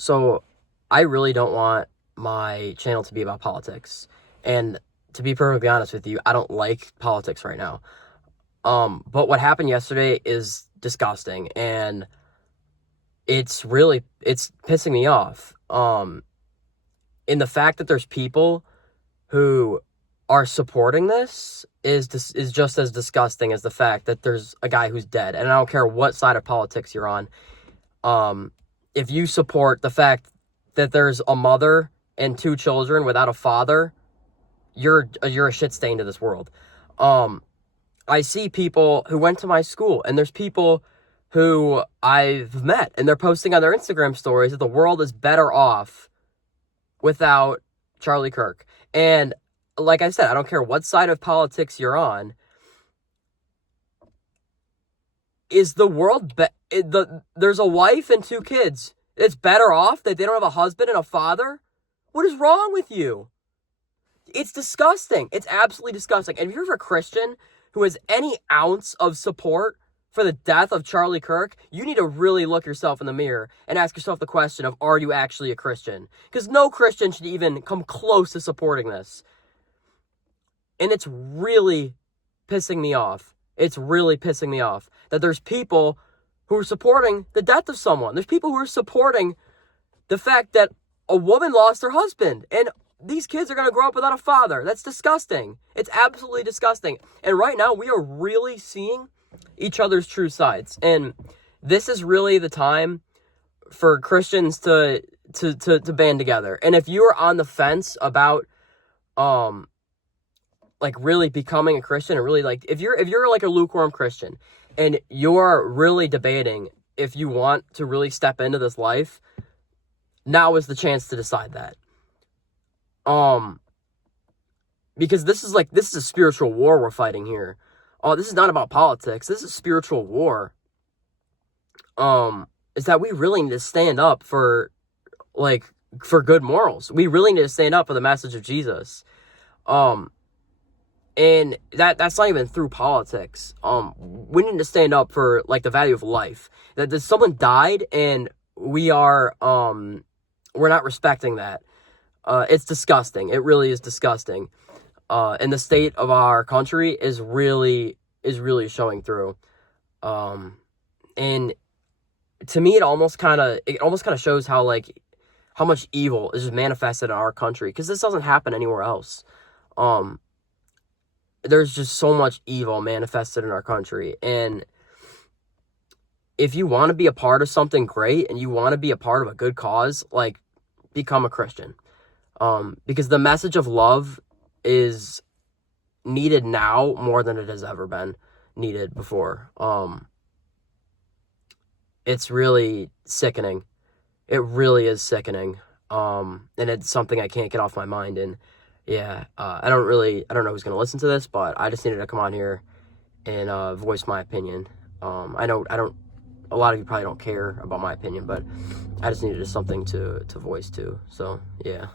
So I really don't want my channel to be about politics. And to be perfectly honest with you, I don't like politics right now. But what happened yesterday is disgusting, and it's pissing me off. In the fact that there's people who are supporting this is just as disgusting as the fact that there's a guy who's dead. And I don't care what side of politics you're on. If you support the fact that there's a mother and two children without a father, you're a shit stain to this world. I see people who went to my school, and there's people who I've met, and they're posting on their Instagram stories that the world is better off without Charlie Kirk. And like I said, I don't care what side of politics you're on. Is the world there's a wife and two kids. It's better off that they don't have a husband and a father? What is wrong with you? It's disgusting. It's absolutely disgusting. And if you're a Christian who has any ounce of support for the death of Charlie Kirk, you need to really look yourself in the mirror and ask yourself the question of, are you actually a Christian? Because no Christian should even come close to supporting this. And it's really pissing me off. It's really pissing me off that there's people who are supporting the death of someone. There's people who are supporting the fact that a woman lost her husband, and these kids are going to grow up without a father. That's disgusting. It's absolutely disgusting. And right now, we are really seeing each other's true sides. And this is really the time for Christians to band together. And if you are on the fence about like really becoming a Christian, and really like if you're like a lukewarm Christian and you're really debating if you want to really step into this life, now is the chance to decide that. Because this is a spiritual war we're fighting here. This is not about politics. This is spiritual war. Is that we really need to stand up for good morals. We really need to stand up for the message of Jesus. And that's not even through politics. We need to stand up for like the value of life. That someone died and we're not respecting that. It's disgusting. It really is disgusting. And the state of our country is really showing through. And to me, it almost kind of shows how much evil is just manifested in our country, because this doesn't happen anywhere else. There's just so much evil manifested in our country. And if you want to be a part of something great and you want to be a part of a good cause, like, become a Christian. Because the message of love is needed now more than it has ever been needed before. It's really sickening. It really is sickening. And it's something I can't get off my mind. And yeah, I don't know who's going to listen to this, but I just needed to come on here and voice my opinion. I know a lot of you probably don't care about my opinion, but I just needed something to voice too. So, yeah.